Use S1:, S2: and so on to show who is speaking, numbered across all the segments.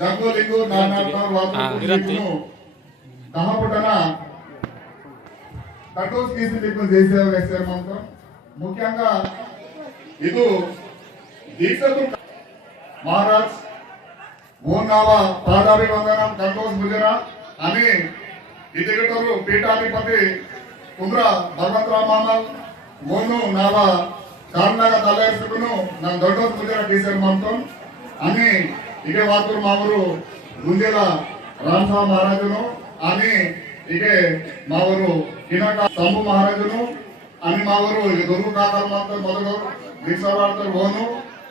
S1: ಜಂಗೋಲಿಗೂ ముఖ్యంగా ఇది దీక్షకు మహారాజ్ ఓనావ పాదాభివందనం కటోస్ గుజరా అని ఇదిగటోరు పీఠాధిపతి కుమ్ర భగవంతరామ్ మామల్ ఓను నావా ಕಾರ್ನಾಗ ತಲೆಯನ್ನು నా ದೊಡ್ಡ ಮುಜರ ಟೀಚರ್ ಮಾಡ್ಕೊಂಡು అని ఇకే వార్తలు మా ఊరు రామస్వామి మహారాజును అని ఇకే మా ఊరు తమ్ము మహారాజును అని మా ఊరు దుర్గు మాత్రం మొదలు దీక్షాలతో పోను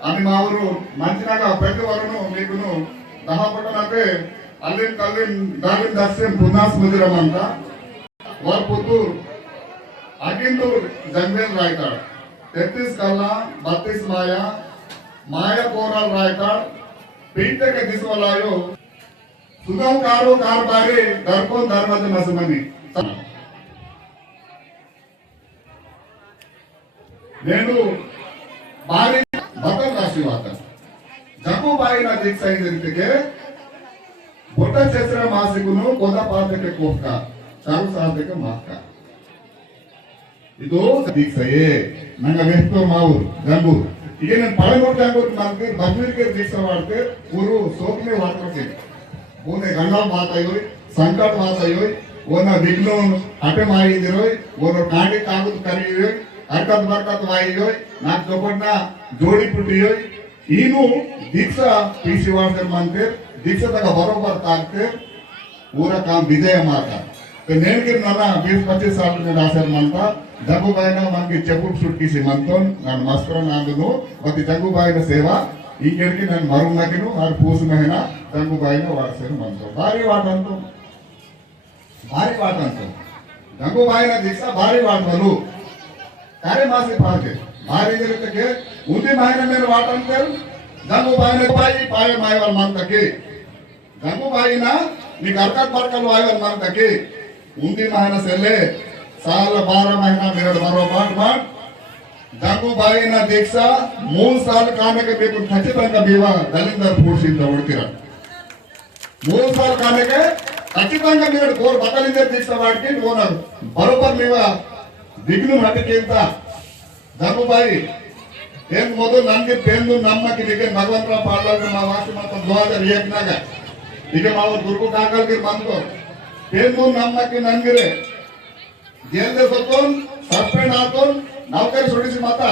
S1: అని మా ఊరు మంచినాక ప్రతి వరను మీకును దహపట్టనంటే అల్లిం కల్లిం గాలిం దర్శనం పునాస్ ముదిరం అంట. వారు పుత్తూరు అకింతూరు జంగేల్ రాయకాడ్ తెత్తీస్ కల్లా బత్తీస్ మాయ మాయ కోరాల్ రాయకాడ్ ಬೀಟಕ್ಕೆ ದಿಸವಲಾಯೋ నేను భారీ నా దీక్ష అయిందికే బుట్ట చేసిన మాసికును కొంద పాత్రకే కోక్క చాలు సాధక ఇదో ಇದು ದೀಕ್ಷೆಯೇ ನಂಗೆ ವೆಸ್ಟೂರ್ ಮಾವೂರು ಈಗ ಈಗೇನು ಪಳಗೋಟೆ ಆಗೋದು ನಮ್ಗೆ ಮದುವೆಗೆ ದೀಕ್ಷ ಮಾಡ್ತೆ, ಊರು ಸೋಕ್ನೆ ಮಾಡ್ಕೊತೀನಿ ಊನೆ ಗಂಡ ಮಾತಾಯೋಯ್ ಸಂಕಟ ಮಾತಾಯೋಯ್ ಒಂದು ವಿಘ್ನ ಅಟೆ ಮಾಡಿದಿರೋಯ್ ಒಂದು ಕಾಂಡಿ ಆಗೋದು ಕರೆಯೋಯ್ ಅರ್ಕತ್ ಬರ್ಕತ್ ವಾಯಿಯೋಯ್ ನಾಲ್ಕು ಕಬ್ಬಣ್ಣ ಜೋಡಿ ಪುಟ್ಟಿಯೋಯ್ ಇನ್ನು ದೀಕ್ಷಾ ಪಿ ಸಿ ಮಾಡ್ತಾರೆ ಮಂತೆ ದೀಕ್ಷದಾಗ ಬರೋಬರ್ ಆಗ್ತೇವೆ ಊರ ಕಾಮ್ ವಿಜಯ ಮಾತಾ నేను గిరి నన్న బీస్ సార్లు నేను రాశాను దగ్గు బాయిన మనకి చెప్పు చుట్టేసి మనతో నన్ను మస్కరం నాందును. ప్రతి జగ్గుబాయిన సేవ. ఈ గిరికి నేను మరున్నకిను వారు పూసుమైన జగ్గుబాయిన వాడసాను మనతో. భారీ వాటంతో. భారీ వాటంతో. జగ్గుబాయిన దీక్ష భారీ వాటలు. కార్యమాసి పాకే భారీ జరిగితే ఉంది మాయన మీరు వాటంతే. దగ్గు బాయిన పాయి పాయ మాయ వాళ్ళ మంతకి గంగుబాయిన మీకు అర్కట్ వాయి వాళ్ళ మనకి ಮುಂದಿನ ಮಹಾನಸೆಯಲ್ಲಿ ಸಾಲ ಬಾರ ಮಹಿನಾ ಎರಡು ಮರೋ ಮಾಡ್ ಮಾಡ್ ದಂಗು ಬಾಯಿನ ದೀಕ್ಷ ಮೂರ್ ಸಾಲ ಕಾಮಕ್ಕೆ ಬೇಕು ಖಚಿತಂಗ ಬೀವ, ದಲಿಂದರ್ ಪೂರ್ಸಿಂದ ಹೊಡ್ತೀರ ಮೂರ್ ಸಾಲ ಕಾಮಕ್ಕೆ ಖಚಿತಂಗ ಮೇರೆ ಗೋರ್ ಬಕಲಿಂದ ದೀಕ್ಷ ಮಾಡ್ಕೊಂಡು ಓನರ್. ಬರೋಬ್ಬರ್ ನೀವ, ದಿಗ್ನು ಮಟ್ಟಕ್ಕೆ ಅಂತ. ದಂಗು ಬಾಯಿ ಏನ್ ಮೊದಲು ನನ್ಗೆ ಬೆಂದು ನಮ್ಮ ಕಿಲಿಗೆ ಭಗವಂತರಾವ್ ಪಾಡ್ಲಾಗ ಮಾವಾಸಿ ಮಾತು ದೋ ಹಜಾರ್ ಏಕ್ನಾಗ ಈಗ ಮಾವ ದುರ್ಗು ಕಾಕಲ್ಗೆ ಬಂದು ಪೇಂದು ನಮ್ಮಕ್ಕೆ ನನ್ಗಿರೆ ಜೇಲ್ದೆ ಸತ್ತೋನ್ ಸಸ್ಪೆಂಡ್ ಆತೋನ್ ನೌಕರಿ ಸುಡಿಸಿ ಮಾತ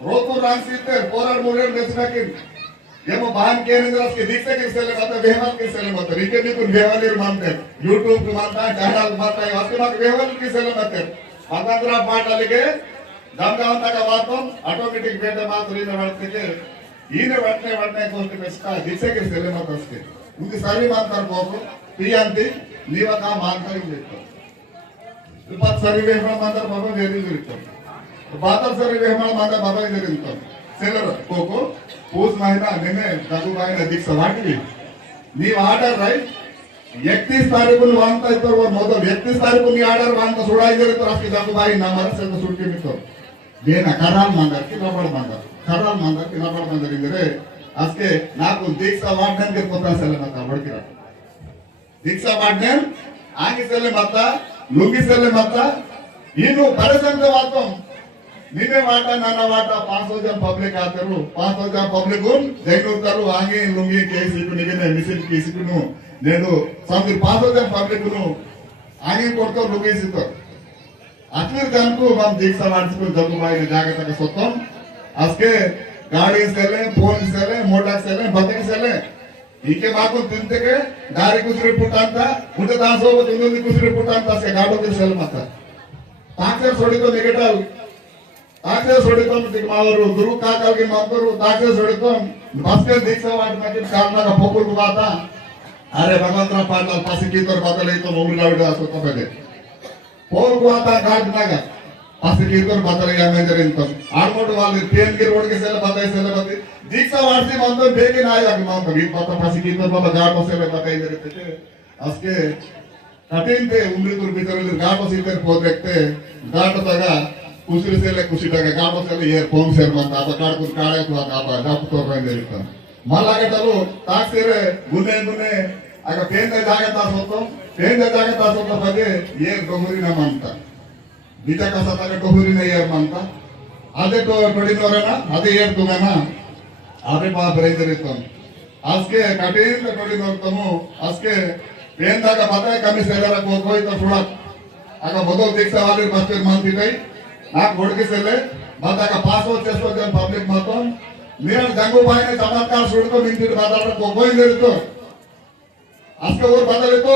S1: ರೋತು ರಾಂಗ್ಸಿತ್ತೆ పోరాడు మూడేళ్ళు తెచ్చినాకి ఏమో బాన్ కేంద్ర అసలు దీక్ష కిసెలే మాత వేహవాల్ కిసెలే మాత రీకే నీకు వేహవాల్ మాంతే యూట్యూబ్ మాత ಚಾನಲ್ ಮಾತ ಅಸಲು ಮಾತ వేహవాల్ కిసెలే మాత ಭಗವಂತರ ಪಾಟಲಿಗೆ ಗಂಗಾವಂತಾಗ ಮಾತು ಆಟೋಮೆಟಿಕ್ ಬೇಟ ಮಾತು ಈನ ಮಾಡ್ತಿಗೆ ಈನ వెంటనే వెంటనే కోర్టు పెస్తా దిశకి సెల్లి మాతస్కి ఇంక సరి మాతారు ಕ್ರಿಯಾಂತಿ ನೀವಾಗ ನಾವು ಮಾತಾಡಿಗೆ ಇರ್ತಾವೆ ಇಪ್ಪತ್ತು ಸರಿ ವೇಹಣ ಮಾತಾಡ ಬಾಬಾ ಬೇರೆ ಇರ್ತಾವೆ ಬಾಬಾ ಸರಿ ವೇಹಣ ಮಾತಾಡ ಬಾಬಾ ಇದ್ರೆ ಇರ್ತಾವೆ ಸೆಲ್ಲರು ಕೋಕೋ ಪೂಸ್ ಮಾಹಿನ ನಿನ್ನೆ ರಘುಬಾಯಿನ ಅಧ್ಯಕ್ಷ ಮಾಡಿದ್ವಿ ನೀವು ಆರ್ಡರ್ ರೈಟ್ ಎಕ್ತೀಸ್ ತಾರೀಕು ವಾಂತ ಇದ್ದವ್ರು ಒಂದು ಹೋದವ್ರು ಎಕ್ತೀಸ್ ತಾರೀಕು ನೀವು ಆರ್ಡರ್ ವಾಂತ ಸುಡಾ ಇದ್ರೆ ಅಷ್ಟೇ ರಘುಬಾಯಿ ನಮ್ಮ ಅರಸನ್ನು ಸುಟ್ಟಿ ಬಿಟ್ಟವ್ರು ಏನ ಕರಾಲ್ ಮಾಂದಾರ್ ಕಿಲಬಾಳ್ ಮಾಂದಾರ್ ಕರಾಲ್ ಮಾಂದಾರ್ ಕಿಲಬಾಳ್ ಮಾಂದಾರ್ ಇದ್ರೆ ಅದಕ್ಕೆ ನಾಲ್ಕು ದೀಕ್ಷ ವಾರ್ಡ್ ಅಂತ ಕೊತ್ತಾಸೆಲ್ಲ ನಾವು ಹೊಡ್ಕಿರೋದು ದಿಕ್ಸಾ ಮಾಡ್ನೇನ್ ಆಂಗಿಸಲ್ಲಿ ಮತ್ತ ಲುಂಗಿಸಲ್ಲಿ ಮತ್ತ ಇನ್ನು ಬಡಸಂತ ವಾತಂ ನೀನೇ ವಾಟ ನನ್ನ ವಾಟ ಪಾಂಚ್ ಸೌಜನ್ ಪಬ್ಲಿಕ್ ಆತರು ಪಾಂಚ್ ಸೌಜನ್ ಪಬ್ಲಿಕ್ ಜೈನೂರು ತರು ಹಾಂಗೆ ಲುಂಗಿ ಕೇಸಿಗೆ ಮಿಸಿಲ್ ಕೇಸಿಗೂ నేను సంతి పాదోదయం పబ్లిక్ను ఆయన కొడుతూ లుగేసిద్దాం అట్లే దానికి మనం దీక్ష మార్చుకుని జరుగుబాయి జాగ్రత్తగా సొత్తం అసకే గాడీ సెలే ఫోన్ సెలే మోటార్ సెలే బతికి సెలే ಈಕೆ ಮಾತು ತಿಂತೆಗೆ ದಾರಿ ಕುಸಿರಿ ಪುಟ್ಟ ಅಂತ ಪುಟ್ಟ ದಾಸ ಹೋಗೋದು ಇನ್ನೊಂದು ಕುಸಿರಿ ಪುಟ್ಟ ಅಂತ ಅಸ್ಕೆ ಗಾಡೋ ಸೆಲೆ ಮತ್ತ ಟಾಕ್ಸರ್ ಸೊಡಿಕೋ ನೆಗೆಟಲ್ ಟಾಕ್ಸರ್ ಸೊಡಿಕೋ ಮಾವರು ಗುರು ಕಾಕಲ್ಗೆ ಮಾತರು ಟಾಕ್ಸರ್ ಸೊಡಿಕೋ ಬಸ್ಕೆ ದೀಕ್ಷಾ ಮಾಡಿ ಮಗಿನ ಕಾರಣಾಗ ಪೊಕ್ಕುಲ್ಕು ಮಾತ ಅರೆ ಭಗವಂತನ ಪಾಟಲ್ ಪಸಿಕೀತರ್ ಬದಲೈತು ಮೌಲ್ಯ ಸೊತ್ತಬೇಕೆ ಹೋಗುವ ಅಂತ ಘಾಟ್ನಾಗ ಹಾಸಿಗೆ ಬತ್ತಲಿಗೆ ಆಮೇಲೆ ಇಂತ ಆಡ್ಕೊಂಡು వాళ్ళు ತೇನ್ಗೆ ರೋಡ್ಗೆ ಸೆಲ್ಲ ಬತ್ತಾಯಿ ಸೆಲ್ಲ ಬತ್ತಿ ದೀಕ್ಷಾ ವಾರ್ಸಿ ಬಂತ ಬೇಗ ನಾಯಿ ಆಗಿ ಮಾಂತ ಈ ಬತ್ತ ಹಾಸಿಗೆ ಇಂತ ಬತ್ತ ಗಾಟ್ ಸೆಲ್ಲ ಬತ್ತಾಯಿ ಇರುತ್ತೆ. ಅಷ್ಟೇ ಕಠಿಣತೆ ಉಮ್ರಿತೂರ್ ಬಿತ್ತರಲ್ಲಿ ಗಾಟ್ ಹೊಸ ಇದ್ದಾರೆ ಹೋದ್ರೆಕ್ತೆ ಗಾಟದಾಗ ಉಸಿರು ಸೇಲೆ ಕುಸಿದಾಗ ಗಾಟ ಸೇಲೆ ಏರ್ ಫೋನ್ ಸೇರ್ ಬಂತ ಅದ ಕಾಡ್ಕೊಂಡು ಕಾಡಕ್ಕೆ ಹೋಗ ಅಪ್ಪ ಡಾಪ್ ತೋರ್ಬಂದ ಇರುತ್ತೆ ತಾಕ್ ಸೇರೆ ಗುನ್ನೆ ಗುನ್ನೆ ಆಗ ಪೇಂದ ಜಾಗ ತಾಸೋತು ಪೇಂದ ಜಾಗ ತಾಸೋತ ಬಗ್ಗೆ ಏರ್ ಗೊಬ್ಬರಿ ನಮ್ಮ ಅಂತ ನಿಜಕ್ಕೋಸ ತಲೆ ಕೊಹೂರಿನ ಏರ್ ಅಂತ ಅದಕ್ಕೆ ನೋಡಿದವರನ ಅದೇ ಏರ್ ತುಗನ ಅದೇ ಬಾ ರೈತರಿರ್ತಾನ ಅಸ್ಕೆ ಕಠಿಣ ನೋಡಿದವರ್ತನು ಅಸ್ಕೆ ಏನ್ದಾಗ ಮತ್ತೆ ಕಮ್ಮಿ ಸೇರಕ್ ಹೋಗೋಯ್ತ ಸುಡಕ್ ಆಗ ಮೊದಲು ದೀಕ್ಷಾವಾದಿ ಬರ್ತೀವಿ ಮಂತಿದ್ದೈ నాకు ఉడికిస్తే మాదాకా పాస్ అవుట్ చేసుకోవచ్చు పబ్లిక్ మొత్తం మీరు గంగూబాయిని చమత్కారం చూడుకో మీ తిరిగి మాట్లాడడం పోయి తిరుగుతూ అసలు ఊరు బదలుతూ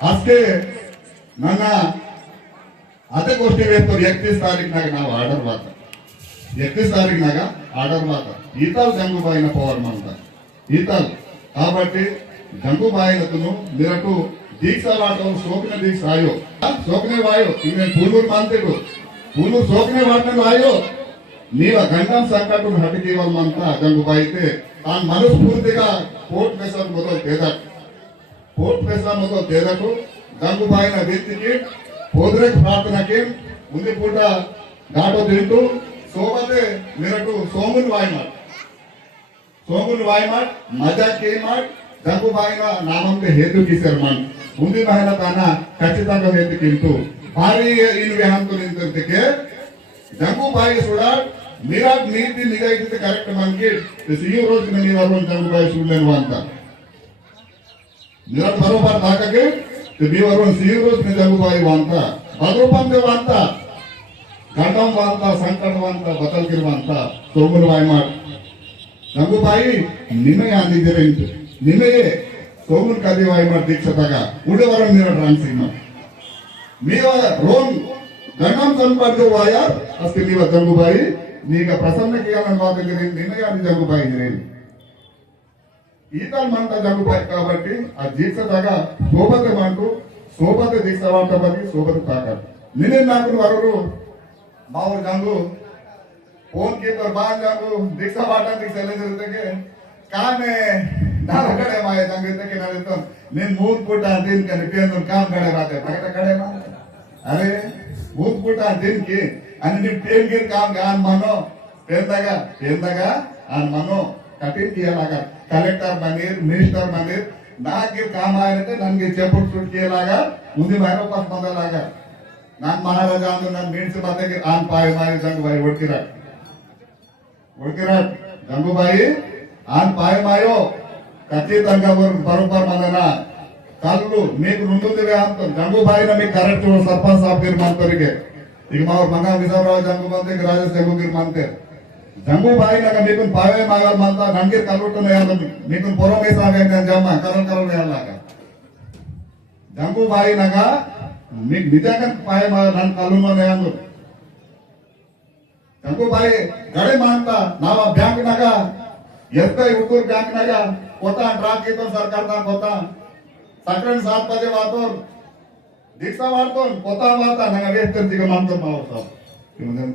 S1: అస్తే నన్న అత గోష్ఠి వేస్తారు ఎక్కిస్ తారీఖు నాకు ತಾರೀಕಿನಾಗ ఆర్డర్ ಆರ್ಡರ್ ఎక్కిస్ తారీఖు నాకు ఆర్డర్ మాట. ఈతాలు గంగుబాయిన పోవాలి పోవాలన్నమాట ఈతాలు. కాబట్టి జంగుబాయినకును మీరకు దీక్షలాటం సోకిన దీక్ష ఆయో సోకినే వాయో. ఇవి నేను పూలూరు మంత్రుడు పూలూరు సోకినే వాడిన ఆయో నీవ గంగం సంకటం హటి జీవమంతా గంగుబాయితే తాను మనస్ఫూర్తిగా కోర్టు మెసర్ మొదలు పేదాడు కోర్టు ప్రజాముతో తెరకు గంగుబాయిన వ్యక్తికి పోదరకు ప్రార్థనకి ముందు పూట దాటో తింటూ సోమతే మేరకు సోముని వాయిమాట్ సోముని వాయిమాట్ మజా కేమాట్ గంగుబాయిన నామంతో హేతు తీశారు ಮುಂದಿನ ಮಹಿಳಾ ತಾನ ಖಚಿತಾಂಗ ಹೇಳ್ತಿಕ್ಕಿಂತು ಭಾರಿ ಇಲ್ವೇ ಅಂತ ನಿಂತಿರ್ತಕ್ಕೆ ಜಂಗುಬಾಯಿ ಸುಡಾಟ್ ನೀರಾಗ್ ನೀತಿ ನಿಗಾ ಇದ್ದಿದ್ದು ಕರೆಕ್ಟ್ ನಮ್ಗೆ ಈ ರೋಜ್ ನೀವು ಜಂಗುಬಾಯಿ ಸುಳ್ಳೇನು ಅಂತ ಮಿರಾಟ್ ಬರೋಬರ್ ಹಾಕಕ್ಕೆ ನೀವು ಅರುಣ್ ಸಿ రోజు ಗಂಗೂಬಾಯಿ ಅಂತ ಭದ್ರಪಂದೆ ಅಂತ ಗಂಡಂ ಅಂತ ಸಂಕಟವಂತ ಬದಲ್ಗಿರುವಂತ ಸೋಮುಲು ಬಾಯಿ ಮಾಡ್ ಗಂಗೂಬಾಯಿ ನಿಮಗೆ ಅಂದಿದ್ದೀರ ಇಂಟು ನಿಮಗೆ ಸೋಮುಲ್ ಕದಿ ಬಾಯಿ ಮಾಡಿ ದೀಕ್ಷತಾಗ ಉಳಿವರ ನೀರ ಟ್ರಾನ್ಸಿಂಗ್ ನೀವು ರೋನ್ ಗಂಡಂ ಸಂಪರ್ಕ ವಾಯರ್ ಅಷ್ಟೇ ನೀವು ಗಂಗೂಬಾಯಿ ನೀಗ ಪ್ರಸನ್ನಕ್ಕೆ ಏನನ್ನು ಮಾತಾಡಿದ್ರಿ ನಿಮಗೆ ಅದು ಗಂಗೂಬಾಯಿ ಇದ್ರಿ ఈతలు మంట జరుగుతాయి కాబట్టి ఆ దీక్ష తగ శోభత మంటూ శోభత దీక్ష అంటామని శోభత తాక నేనే నాకు వరకు మా ఊరు కాదు ఫోన్ కేకర్ బాగా కాదు దీక్ష పాట దీక్ష ఎలా జరుగుతుంది కానీ నా కಡೆ ಮಾಯ ಸಂಗೀತಕ್ಕೆ ನಾನು ಇತ್ತು ನೀನ್ ಮೂರ್ ಪುಟ ದಿನ ಕಲಿಪಿ ಅಂದ್ರೆ ಕಾಮ್ ಕಡೆ ಬಾತೆ ತಗಟ ಕಡೆ ಅರೆ ಮೂರ್ ಪುಟ ದಿನಕ್ಕೆ అని నీకు పేరు కాం కాను మనో. పేరుదాగా పేరుదాగా అని మనో. కఠిన తీయలాగా. ಕಲೆಕ್ಟರ್ ಬಂದಿರ್ ಮಿನಿಸ್ಟರ್ ಬಂದಿರ್ ನಾಕಿ ಕಾಮ ಆಯ್ತು ನನ್ಗೆ ಚಪ್ಪಟ್ ಸುಟ್ಟಿಯಲಾಗ ಮುಂದಿನ ಬಾಯಿ ವಾಪಸ್ ಬಂದಲಾಗ. ನಾನ್ ಮಹಾರಾಜ ಅಂದ್ರೆ ನನ್ ಮೀನ್ಸಿ ಬಂದಿ ಆನ್ ಪಾಯ ಮಾಡಿ ಸಂಗ ಬಾಯಿ ಹೊಡ್ತೀರ. ಹೊಡ್ತೀರ? ಗಂಗು ಬಾಯಿ, ಆನ್ ಪಾಯಿ ಮಾಯೋ. ಕತ್ತಿ ತಂಗ ಬರೋಬ್ಬರ್ ಮಂದನ ಕಲ್ಲು ನೀಕ್ ನುಂಡುತ್ತೀರ ಅಂತ ಗಂಗು ಬಾಯಿ ನಮಗೆ ಕರೆಕ್ಟ್ ಸರ್ಪಂಚ್ ಸಾಫ್ ಇರ್ಮಾಂತರಿಗೆ ಈಗ ಮಗ ಮಗ ವಿಧಾನ ಜಂಗು ಬಂತ ರಾಜೇಶ್ ಜಂಗು ಇರ್ಮಾಂತೆ शंभुभाई ना मेक पावे मागल मत नंगीर कलवेक पुरा मेसा जम्म कर कलवेगा शंभुभाई ना निजा पाए मागल कल शंभुभाई गड़े मत ना बैंक ना एस हूर बैंक ना होता ड्रा की सरकार होता सक्रे सात बजे वात दीक्षा वार्तन होता वाता ना वेस्ट मत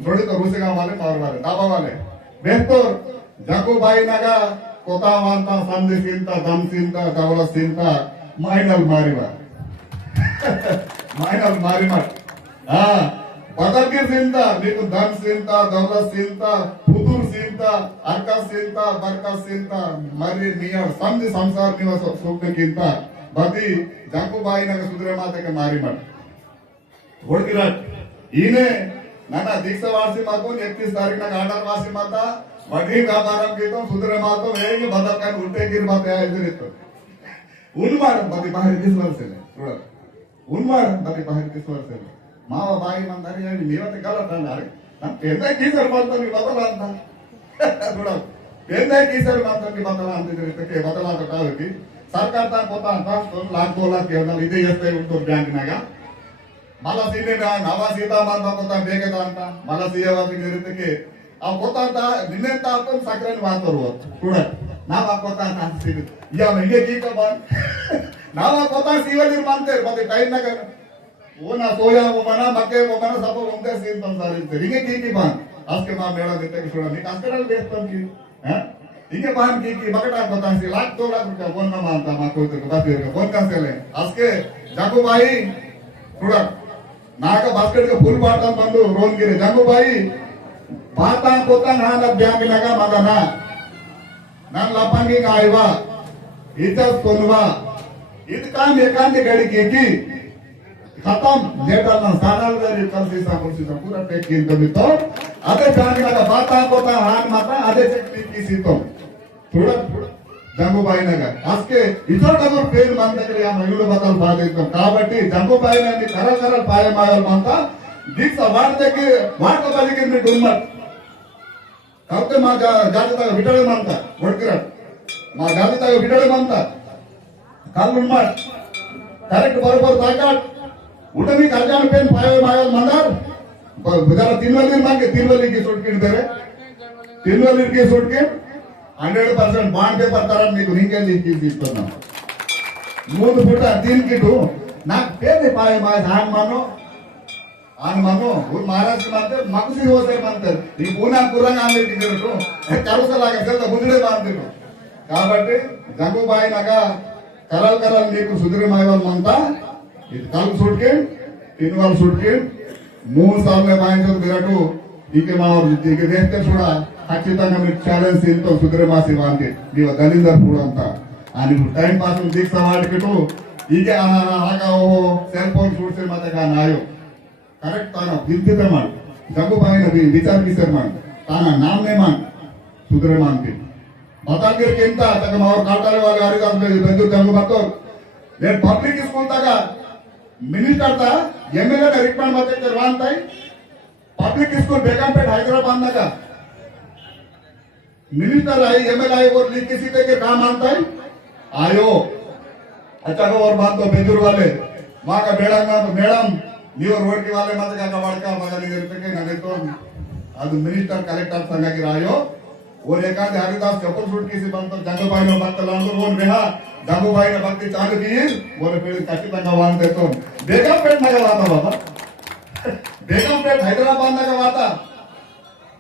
S1: थोड़ी तो रूसी का वाले पावर वाले ढाबा वाले બેતર જગુભાઈ નગા કોતાવાંતા સંધિસિંતા ધમસિંતા ધવળસિંતા మైనల్ మారిమార్ మైనల్ మారిమార్ బదర్గిర్ సింత నీకు ధన్ సింత దౌల సింత పుతూర్ సింత అర్క సింత బర్క సింత మరి నీ సంధి సంసార నివాస సూక్తకింత బతి జంకుబాయి నగ సుందరమాతకి మారిమార్ ఒడికిరాట్ ఈయనే ಹೊಡ್ಕಿರಾಟ್ ಈನೆ ನನ್ನ ದೀಕ್ಷಾ ವಾಸಿ ಮಾತು ಎಕ್ತೀಸ್ ತಾರೀಕಿನಾಗ ಆರ್ಡರ್ ವಾಸಿ ಮಾತ ಬಡ್ಡಿ ವ್ಯಾಪಾರ ಗೀತ ಸುದ್ರೆ ಮಾತು ಹೇಗೆ ಬದಲ್ಕಾಯಿ ಉಲ್ಟೆ ಗಿರ್ ಮಾತ ಇದ್ರಿತ್ತು ಉನ್ಮಾಡ ಬದಿ ಬಾರಿ ದಿಸ್ವರ್ಸಿಲ್ಲ ನೋಡ ಉನ್ಮಾಡ ಬದಿ ಬಾರಿ ದಿಸ್ವರ್ಸಿಲ್ಲ ಮಾವ ಬಾಯಿ ಮಂದಾರಿ ಹೇಳಿ ನೀವತ್ತೆ ಗಲಟ್ ಅನ್ನಾರೆ ನಮ್ ಎಂದ ಕೀಸರ್ ಮಾಡ್ತಾನೆ ಬದಲ ಅಂತ ನೋಡ ಎಂದ ಕೀಸರ್ ಮಾಡ್ತಾನೆ ಬದಲ ಅಂತಿದ್ರೆ ಇದಕ್ಕೆ ಬದಲ ಅಂತ ಕಾಲಕ್ಕೆ ಸರ್ಕಾರ ತಾನು ಕೊತ್ತ ಅಂತ ಒಂದು ಲಾಕ್ ದೋ ಲಾಕ್ ಕೇವಲ ಇದೇ ಎಷ್ಟೇ ಉಂಟು ಬ್ಯಾಂಕ್ನಾಗ ಮಲ ಸೀನಿನ ನವ ಸೀತಾಮಾನ್ ಕೊತ್ತ ಬೇಕದ ಅಂತ ಮಲ ಸಿಯವಾದ ನಿರುತ್ತಕ್ಕೆ ಆ ಕೊತ್ತ ಅಂತ ನಿನ್ನೆಂತ ಅಂತ ಸಕ್ಕರೆ ಮಾತಾರು ಕೂಡ ನಾವ ಕೊತ್ತಾನ ಅನ್ಸ್ತೀವಿ ಯಾವ ಹಿಂಗೆ ಕೀಕ ಬಾನ್ ನಾವ ಕೊತ್ತಾನ ಸೀವಲ್ಲಿ ಮಾಡ್ತೇವೆ ಮತ್ತೆ ಟೈಮ್ನಾಗ ಓನ ಸೋಯಾ ಒಮ್ಮನ ಮಕ್ಕೆ ಒಮ್ಮನ ಸಪ ಒಂದೇ ಸೀನ್ ತಂದಾರಿರ್ತಾರೆ ಹಿಂಗೆ ಕೀಕಿ ಬಾನ್ ಅಸ್ಕೆ ಮಾ ಮೇಳ ನಿಂತ ಸುಡ ನೀ ಅಸ್ಕರಲ್ಲಿ ಬೇಸ್ತಾಂ ಕಿ ಹಾ ಹಿಂಗೆ ಬಾನ್ ಕೀಕಿ ಬಕಟ ಕೊತ್ತಾನ ಸಿ ಲಾಕ್ ತೋ ಲಾಕ್ ರೂಪಾಯಿ ಫೋನ್ ನಮ್ಮ ಅಂತ ಮಾಕೋತಿರ್ಕ ಬಾತಿರ್ಕ ಫೋನ್ ಕಾನ್ಸೆಲೆ ಅಸ್ಕೆ ಜಾಗುಬಾಯಿ ನೋಡ ನಾಕ ಬಾಸ್ಕೆಟ್ಗೆ ಫುಲ್ ಬಾಟಲ್ ಬಂದು ರೋನ್ಗಿರಿ ಜಂಗುಬಾಯಿ ಬಾತಾ ಕೋತಾ ನಾನ ಬ್ಯಾಂಕಿನಾಗ ಮಗನ ನನ್ ಲಪಂಗಿ ಆಯ್ವ ಇಜ್ಜತ್ ಕೊನ್ವ ಇದ್ ಕಾಮ್ ಏಕಾಂತಿ ಗಡಿಗೆ ಖತಮ್ ಲೇಟರ್ ನನ್ನ ಸ್ಥಾನದಲ್ಲಿ ಕಲ್ಸಿಸ ಕೊಡ್ಸಿಸ ಪೂರ ಟೆಕ್ ಅಂತ ಬಿತ್ತು ಅದೇ ಬ್ಯಾಂಕಿನಾಗ ಬಾತಾ ಕೋತಾ ಹಾನ್ ಮಾತ್ರ ಅದೇ ಚೆಕ್ ತೀಸಿತ್ತು थोड़ा జంగుబాయి నగర్ అస్కే ఇతరులకు పేరు మన దగ్గర ఆ మహిళలు బతలు బాధిస్తాం కాబట్టి జంగుబాయి నగర్ కరకర పాయమాయాలు మంత దీక్ష వాడి దగ్గర వాడక బలికి మీరు ఉన్నారు కాబట్టి మా జా- జాగ్రత్తగా విడడమంత ఒడికిరాడు మా జాగ్రత్తగా విడడమంత కళ్ళు ఉన్నారు కరెక్ట్ బరోబర్ తాకాడు ಉಡನಿ ಕಲ್ಯಾಣ ಪೇನ್ ಪಾಯ ಮಾಯಲ್ ಮಂದಾರ್ ಜರ ತಿನ್ವಲ್ಲಿ ಮಾಗೆ ತಿನ್ವಲ್ಲಿಗೆ ಸುಟ್ಕಿಡ್ತಾರೆ ತಿನ್ವಲ್ಲಿಗೆ ಸುಟ್ಕೆ ಹಂಡ್ರೆಡ್ ಪರ್ಸೆಂಟ್ ಬಾಂಡ್ ಪೇಪರ್ ತರ మీకు నీకెళ్ళి ఇస్తున్నాం మూడు పూట దీనికిటు నాకు పేరు పాయ మా ಹಾನ್ ಮಾನು ಹಾನ್ ಮಾನು ಊರ್ ಮಹಾರಾಷ್ಟ್ರ ಮಾತೆ ಮಗಸಿ ಹೋಸೆ ಮಾಡ್ತಾರೆ ಈ ಪೂನಾ ಕುರಂಗ ಅಂದಿಟ್ಟಿದ್ರು కరుసలాగా సెల్త ముందుడే బాగుంటుంది కాబట్టి జంగుబాయి నగ కరల్ కరల్ నీకు సుధీర్ మాయవల్మంతా ఇది కళ్ళు సుట్కి తినువాళ్ళు సుట్కి మూడు సార్లు వాయించదు మీరటు ఇక మా ఇక చేస్తే కూడా ఖచ్చితంగా మీరు ఛాలెంజ్ ఇంత సుగ్రమా శివానికి ನೀವು ಗಲ್ಲಿಂದರ್ ಕೂಡ ಅಂತ ಆ ನೀವು ಟೈಮ್ ಪಾಸ್ ದೀಕ್ಷ ಮಾಡಿಬಿಟ್ಟು ಹೀಗೆ ಆಗ ಸೆಲ್ ಫೋನ್ ಸುಡ್ಸಿ ಮತ್ತೆ ನಾಯೋ ಕರೆಕ್ಟ್ ತಾನು ವಿದ್ಯುತ್ ಮಾಡಿ ಜಂಗು ಬಾಯಿನ ವಿಚಾರ ವಿಚಾರ ಮಾಡಿ ತಾನ ನಾಮನೇ ಮಾಡಿ ಸುಗ್ರಮ ಅಂತೀನಿ ಮತಾಂಗಿರ್ಕಿಂತ ತಮ್ಮ ಅವ್ರು ಕಾಟಾರೆ ಯಾರಿಗೂ ಅಂತ ಬಂದು ಜಂಗು ಬರ್ತವ್ರು నేను పబ్లిక్ తీసుకుంటాక మినిస్టర్త ఎమ్మెల్యేగా రికమెండ్ మాత్రం జరుగుతాయి పబ్లిక్ తీసుకుని బేగంపేట హైదరాబాద్ దాకా मिनिस्टर आए एमएलए और किसी पे के काम आता है आयो अच्छा और बात तो बेदूर वाले माँ का बेड़ा ना मैडम ನೀವ್ರು ಹೋಗಿ ವಾಲೆ ಮಾತ್ರ ನವಾಡ್ಕ ಮಗನಿಗೆ ಇರ್ತಕ್ಕೆ ನನಗೆ ಅದು ಮಿನಿಸ್ಟರ್ ಕಲೆಕ್ಟರ್ ಸಂಗಾಗಿ ರಾಯೋ ಓರ್ ಏಕಾಂತ ಹರಿದಾಸ್ ಚಪ್ಪಲ್ ಸುಟ್ ಕಿಸಿ ಬಂತ ಜಂಗಬಾಯಿನ ಬಂತಲ್ಲ ಅಂದ್ರೆ ಓನ್ ಬೇಹ ಜಂಗಬಾಯಿನ ಭಕ್ತಿ ಚಾಲು ಬೀನ್ ಓರ ಬೀಳಿ ಖಚಿತ ವಾಂತ ಬೇಗಂಪೇಟ್ ನಗ ವಾತ ಬಾಬಾ ಬೇಗಂಪೇಟ್ ಹೈದರಾಬಾದ್ ನಗ ವಾತ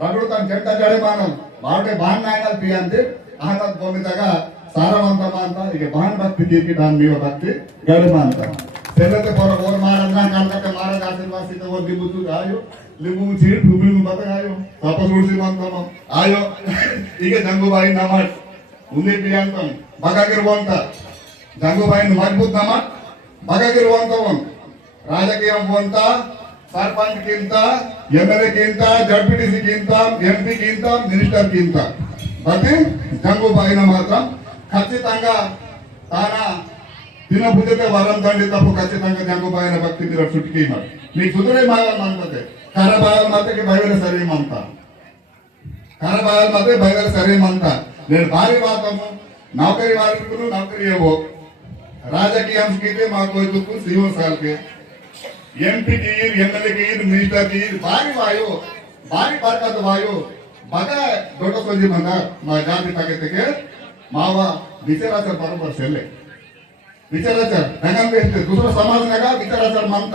S1: ರಗಡು ತನ್ನ ಕೆಟ್ಟ ಜಡೆ ಬಾನು ಮಾವಟೆ ಬಾನ್ ನಾಯಕಲ್ ಪಿ ಅಂತಿ ಆನಂದ್ ಬಂದಿದ್ದಾಗ ಸಾರವಂತಮ ಅಂತ ಈಗ ಬಾನ್ ಭಕ್ತಿ ಕೀರ್ತಿ ಬಾನ್ ಮೀವ ಭಕ್ತಿ ಗರಿಮ ಅಂತ ಸೆಲ್ಲತೆ ಪರ ಓರ್ ಮಾರನ್ನ ಕಾಲಕಟ್ಟೆ ಮಾರದ ಆಶೀರ್ವಾಸಿತ ಓರ್ ದಿಬ್ಬುತ್ತು ಆಯೋ ಲಿಂಬು ಚೀರ್ ಹುಬ್ಳಿ ಬತ್ತ ಆಯೋ ವಾಪಸ್ ಉಳಿಸಿ ಬಂತಮ ಆಯೋ ಈಗ ಜಂಗುಬಾಯಿ ನಮಾಜ್ ಮುಂದೆ ಪಿ ಅಂತ ಮಗಾಗಿರುವಂತ ಜಂಗುಬಾಯಿ ಮಜ್ಬೂತ್ ನಮಾಜ್ ಮಗಾಗಿರುವಂತವನು ರಾಜಕೀಯ ಅಂತ సర్పంచ్ ಇಂತ ಎಮ್ ಎಲ್ ಎಗೆ ಇಂತ ಜಡ್ ಪಿ ಟಿ ಸಿಗೆ మినిస్టర్కి ఇంత ప్రతి గంగు పైన మాత్రం ఖచ్చితంగా తాన తినబుద్ధితే వరం తండ్రి తప్పు ఖచ్చితంగా గంగు పైన భక్తి మీరు చుట్టుకి మరి నీ కుదురే భాగం అంతే కర భాగం అంతకి భైవర శరీరం అంత కర భాగం మాత్రమే భైవర శరీరం అంత నేను భారీ వాతము నౌకరీ వారికి నౌకరీ రాజకీయం మాకు ఎందుకు సీఓ సార్కి ಎಂಪಿಗೆ ಇರ್ ಎಂಎಲ್ಎಗೆ ಇರ್ ಮಿನಿಸ್ಟರ್ಗೆ ಇರ್ ಭಾರಿ ವಾಯು ಭಾರಿ ಬರ್ಕದ ವಾಯು ಮಗ ದೊಡ್ಡ ಕೊಜಿ ಬಂದ ಜಾತಿ ತಗತಿಗೆ ಮಾವ ವಿಚಾರಾಚಾರ ಬರೋಬರ್ ಸೆಲ್ಲೆ ವಿಚಾರಾಚಾರ ನಂಗಂಗೆ ಇಷ್ಟೇ ದುಸರ ಸಮಾಜನಾಗ ವಿಚಾರಾಚಾರ ಮಂತ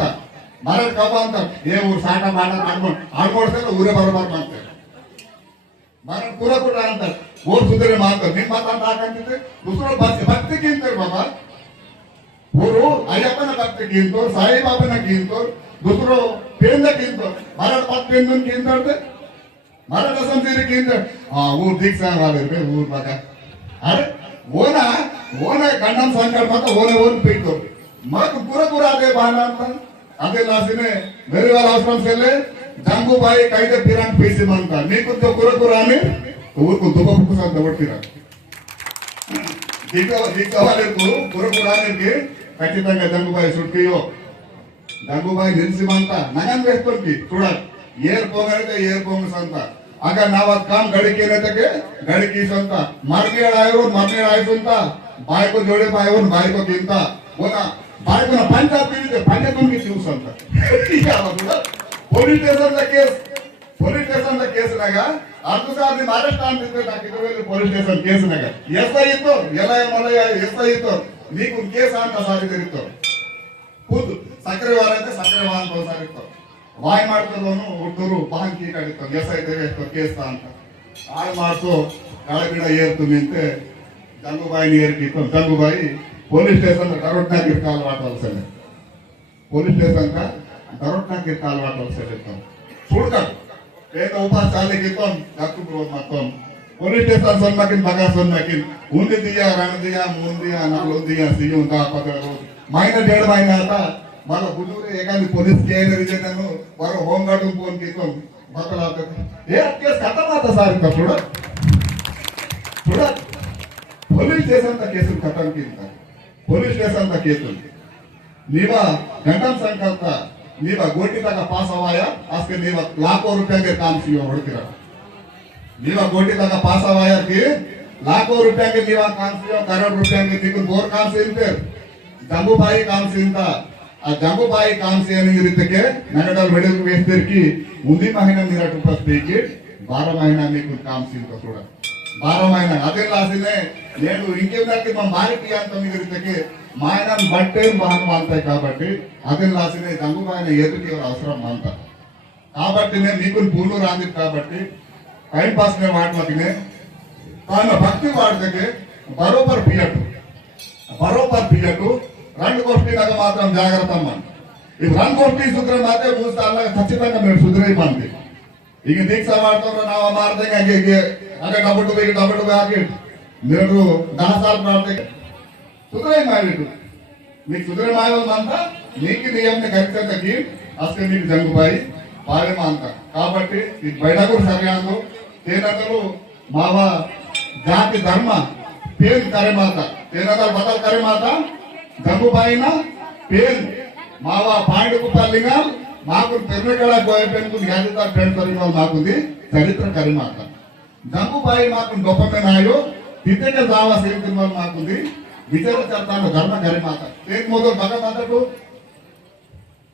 S1: ಮರಡ್ ಕಬ್ಬ ಅಂತ ಏ ಊರು ಸಾಟ ಮಾಡ ಆಡ್ಕೊಂಡು ಆಡ್ಕೊಡ್ತಾರೆ ಊರೇ ಬರಬಾರ್ದು ಅಂತಾರೆ ಮರಡ್ ಪೂರ ಕೂಡ ಅಂತಾರೆ ಊರು ಸುಧಾರಣೆ ಮಾಡ್ತಾರೆ ನಿಮ್ಮ ಮಾತಾಡ್ತಾ ಹಾಕಂತಿದ್ರೆ ದುಸರ ಭಕ್ತಿಗಿಂತಾರೆ ಬಾಬಾ ಊರು ಅಯ್ಯಪ್ಪನ ಭಕ್ತಿಗಿಂತ ಸಾಯಿಬಾಬನ ಗಿಂತ ದುಸರು ಪೇಂದ ಗಿಂತ ಮರಡ ಪತ್ ಪೇಂದನ್ ಗಿಂತ ಮರಡ ಸಂತೀರಿ ಗಿಂತ ಆ ಊರ್ ದೀಕ್ಷಾ ವಾಲಿರ್ಬೇ ಊರ್ ಮಗ ಅರೆ ಓನ ಓನ ಗಂಡನ ಸಂಕಟ ಮಾತ್ರ ಓನ ಓನ್ ಪೀತು మాకు కూర కూర అదే బాగా అదే లాసినే వేరే వాళ్ళ అవసరం సెల్లే జంగుబాయి కైతే పిరాన్ పీసి మంత నీకు కూర కూర అని ఊరుకు దుబ్బ పుక్కు సంత కొట్టిరా దిక్కవాళ్ళకు పురపురానికి ఖచ్చితంగా జంగుబాయి సుట్టియో గంగుబాయి నిలిసిమంత నగన్ వేస్తుంది చూడాలి ಏರ್ ಪೋಗೈತೆ ಏರ್ ಪೋಂಗ ಸಂತ ಆಗ ನಾವ್ ಅದ್ ಕಾಮ್ ಗಡಿಕೆ ಏನತಕ್ಕೆ ಗಡಿಕೆ ಸಂತ ಮರ್ನೇಳ್ ಆಯ್ರು ಮರ್ನೇಳ್ ಆಯ್ತು ಅಂತ ಬಾಯ್ಕೋ ಜೋಡಿ ಬಾಯ್ವನ್ ಬಾಯ್ಕೋ ತಿಂತ ಓನ ಬಾಯ್ಕೊನ ಪಂಚಾಯತ್ ಇದೆ ಪಂಚಾಯತ್ ದಿವಸ ಅಂತ police station case police station ಕೇಸ್ನಾಗ ಅರ್ಧ ಸಾವಿರ ನಿಮ್ ಅರೆಸ್ಟ್ ಅಂತಿದ್ರೆ ಹಾಕಿದ್ರೆ ಪೊಲೀಸ್ ಸ್ಟೇಷನ್ ಕೇಸ್ನಾಗ ಎಸ್ ಐ ಇತ್ತು ಎಲ್ಲ ಮಲಯ ಎಸ್ ಐ ಇತ್ತು మీకు ವಿಕೇಸಾಂತ ಸಾಧ್ಯವಿರುತ್ತೋ ಕೂತು ಸಕ್ಕರೆ ವಾರ ಅಂತ ಸಕ್ಕರೆ ವಾಹನ ಸಾಗಿರ್ತಾವ ವಾಯ್ ಮಾಡ್ತಾರವನು ಹುಟ್ಟೂರು ಬಾನ್ ಕೀಟ ಆಗಿರ್ತಾವ ವ್ಯವಸಾಯ ಎಷ್ಟು ಕೇಸ್ತ ಅಂತ ಹಾಳು ಮಾಡಿಸು ಕಳಗಿಡ ಏರ್ತುಮಿ ಅಂತ ಜಂಗುಬಾಯಿ ಏರ್ಕಿತ್ತು ಜಂಗುಬಾಯಿ ಪೊಲೀಸ್ ಸ್ಟೇಷನ್ ದರೋಡ್ನಾಗ ಇರ್ಕ ಅಲ್ವಾಟಲ್ ಸರ್ ಪೊಲೀಸ್ ಸ್ಟೇಷನ್ ದರೋಡ್ನಾಗ ಇರ್ಕ ಅಲ್ವಾಟಲ್ ಸರ್ ಇರ್ತಾವ ಸುಡ್ಕ ಬೇಗ ಉಪಾಸ ಚಾಲಿಗಿತ್ತು ಡಾಕ್ಟರ್ ವಿರೋಧ ಮಾಡ್ತಾವ కొన్ని టెస్టాలు సొల్మాకిన్ బగా సొల్మాకిన్ ఉంది దియా రణదియా మూందియా నాలుగుందియా సియుందా పదరు మైన డేడు మైన మన ಹುಡುಗರು ಹೇಗಾಗಿ ಪೊಲೀಸ್ ಕೇಳಿದ ರೀತಿ ನಾನು ಬರೋ ಹೋಮ್ ಗಾರ್ಡ್ ಫೋನ್ ಕಿತ್ಕೊಂಡು ಮಾತಾಡ್ತದೆ ಏ ಅದಕ್ಕೆ ಕಥೆ ಮಾತ ಸಾರ್ ಇಂತ ಚೂಡ పోలీస్ స్టేషన్ కేసులు కట్టానికి పోలీస్ స్టేషన్ కేసులు నీవ గంటం సంఖ్య నీవ గోటి దాకా పాస్ అవ్వాయా అసలు నీవ లాఖో రూపాయలు కాన్సి ಹೊಡ್ತೀರ ನೀವ ಗೋಟಿ ತಗ ಪಾಸ್ ಅವಾಯಕ್ಕೆ ಲಾಖೋ ರೂಪಾಯಿಗೆ ನೀವ ಕಾಮ್ಸಿವ ಕರೋಡ್ ರೂಪಾಯಿಗೆ ನೀವು ಬೋರ್ ಕಾಮ್ಸಿ ಅಂತೀರ್ ಜಂಬುಬಾಯಿ ಕಾಮ್ಸಿ ಅಂತ ಆ ಜಂಬುಬಾಯಿ ಕಾಮ್ಸಿ ಅನ್ನಿದ್ದಕ್ಕೆ ನಗಡಲ್ ಬೆಳೆದು వేస్తేరికి ఉంది మహిళ మీరు అటు పస్తేకి బార మహిళ మీకు కామ్సి ಅಂತ చూడ బార మహిళ అదే లాసినే నేను ఇంకేందంటే మా మారికి ಅಂತ మిగిలితే మా ఆయన బట్టే మహనం అంతాయి కాబట్టి అదే లాసినే గంగుబాయిన ఎదుటి ఎవరు అవసరం అంత కాబట్టి నేను నీకు పూలు రాంది కాబట్టి టైం పాస్ నే వాటినే తాను భక్తి వాడితే బరోబర్ పియటు బరోబర్ పియటు రెండు గోష్ఠిలాగ మాత్రం జాగ్రత్త అమ్మ ఈ రెండు గోష్ఠి సుద్ర మాత్రం చూస్తే అలా ఖచ్చితంగా మీరు సుధరైపోండి ಈಗ ದೀಕ್ಷಾ ಮಾಡ್ತವ್ರ ನಾವು ಮಾಡ್ದಂಗೆ ಹಾಗೆ ಹೀಗೆ ಹಾಗೆ ಡಬ್ಬಟ್ಟು ಈಗ ಡಬ್ಬಟ್ಟು ಹಾಕಿ మీరు దహ సార్లు ప్రార్థన సుధరై మారిడు మీకు సుధర మాయమంతా నీకు నియమని ఖచ్చితంగా అసలు మీకు జంగుబాయి పాలెమ అంత కాబట్టి ఇది तेनातलो मावा జాతి ధర్మ పేరు కరిమాత. माता तेनातल కరిమాత करे పైన పేరు पाईना పాండుకు మావా తల్లిగా మాకు తిరునకళ గోయపెంకు జ్ఞానిత ఫ్రెండ్ తరిమా మాకుంది చరిత్ర కరిమాత. దంగుబాయి మాకు గొప్పమేనాయో తిట్టక దావ సేవ మాకుంది విచార చర్తాను ధర్మ కరిమాత. తేకు మొదలు భగ మాతకు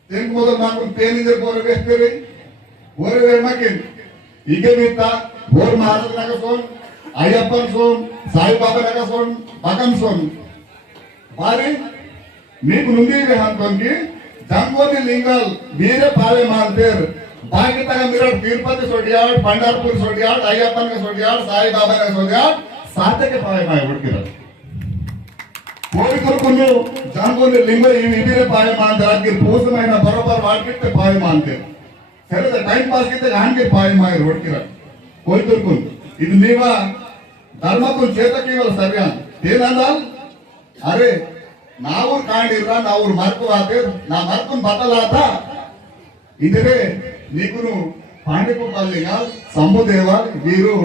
S1: తేకు మొదలు మాకు పోరు కోరవేస్తే ఒరవే వేమకి ఇక మిత్త ಬಿತ್ತ ಬೋರ್ ಮಹಾರಾಜ ನಗ ಸೋನ್ ಅಯ್ಯಪ್ಪನ್ ಸೋನ್ ಸಾಯಿಬಾಬಾ ನಗ ಸೋನ್ ಮಗನ್ ಸೋನ್ ಬಾರಿ మీకు నుండి అంతోనికి జంగోని లింగాల్ మీరే పావే మాంతేర్ బాకి తగ మీరు తిరుపతి సొడియాడ్ పండర్పూర్ సొడియాడ్ అయ్యప్పన్ సొడియాడ్ సాయి బాబా సొడియాడ్ సాతకే పావే మాయ ಹುಡುಕಿರೋ కోరికరుకును జాంగోని లింగ ఇవి ఇవిరే పావే మాంతేర్ అగ్గి పూసమైన బరోబర్ వాడికితే పావే మాంతేర్ సరే టైం పాస్ కితే ఆన్కే పావే మాయ ಹುಡುಕಿರೋ కోరికరుకును ఇది నీవా ధర్మకు చేతకి ఇవ్వాలి సరిగా ಏನಂದಲ್ ಅರೆ ನಾವೂರ್ ಕಾಣಿರ್ರ ನಾವೂರ್ ಮರ್ಕು ಆತೇರ್ ನಾ ಮರ್ಕುನ್ ಬದಲಾತ ಇದ್ರೆ నీకును పాండిపు పల్లిగా సంబుదేవ వీరు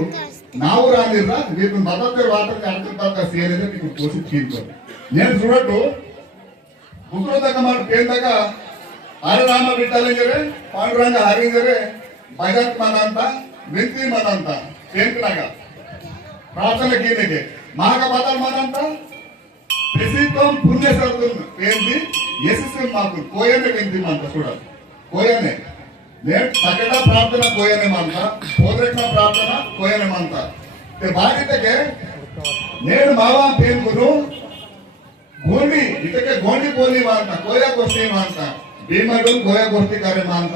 S1: నావు రానిర్రా వీరు మదత్తరు వాటర్ అర్థం సేనేదే మీకు పోసి చీరుకోరు నేను చూడట్టు ముసలోదక మాట పేందక హరిరామ బిడ్డలింగరే పాండురంగ హరింగరే భగత్ మనంత వింతి మనంత పేంకునగా ప్రార్థన కీలకే మాగ బదల్ మనంత ప్రసిద్ధం పుణ్య సర్దులు ఏంటి యశస్సు మాకు కోయనే వింతి మంత చూడాలి కోయనే నేను సకట ప్రార్థన కోయనే మంత పోదరక్షణ ప్రార్థన కోయనే మంత బాధ్యతకే నేను మావా పేరుకును ಗೋಂಡಿ ಇದಕ್ಕೆ ಗೋಂಡಿ ಪೋಲಿ ಮಾಂತ ಕೋಯ ಗೋಷ್ಠಿ ಮಾಂತ ಭೀಮಡು ಕೋಯ ಗೋಷ್ಠಿ ಕರೆ ಮಾಂತ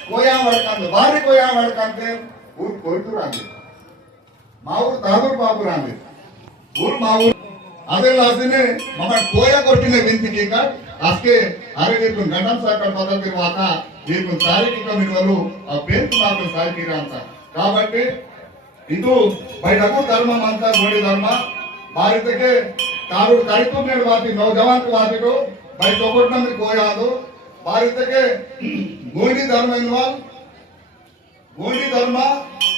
S1: దగ్గరే కోయా వడకంత భారీ కోయా వడకంతే ఊరు కొడుతూ రాంది మా ఊరు తాగూరు బాబు రాంది ఊరు మా ఊరు ಅದೇ ಲಾಸಿನೇ ಮಮ್ಮ ಕೋಯ ಕೊಟ್ಟಿನ ವಿಂತಿಗೆ ಈಗ ಅಷ್ಟೇ ಅರೆಗಿರ್ತು ಗಂಡಂ ಸಾಕರ್ ಬದಲಿರುವಾಗ మీకు ತಾರೀಖಿಕ ಮಿನುವಲು ಆ ಬೆಂತು ಮಾತ್ರ ಸಾಯ್ತೀರಾ ಅಂತ కాబట్టి ಇದು ಬೈಡಕು ಧರ್ಮಂ ಅಂತ ಗೋಡಿ ಧರ್ಮ ಭಾರತಕ್ಕೆ ತಾರು ಕಡಿತು ಮೇಲೆ ವಾತಿ ನೌಜವಾನ್ ವಾತಿಗಳು ಬೈ ತೊಗೊಟ್ಟು ನಮಗೆ ಕೋಯಾದು ಭಾರತಕ್ಕೆ ಗೋಡಿ ಧರ್ಮ ಎನ್ನುವ ಗೋಡಿ ಧರ್ಮ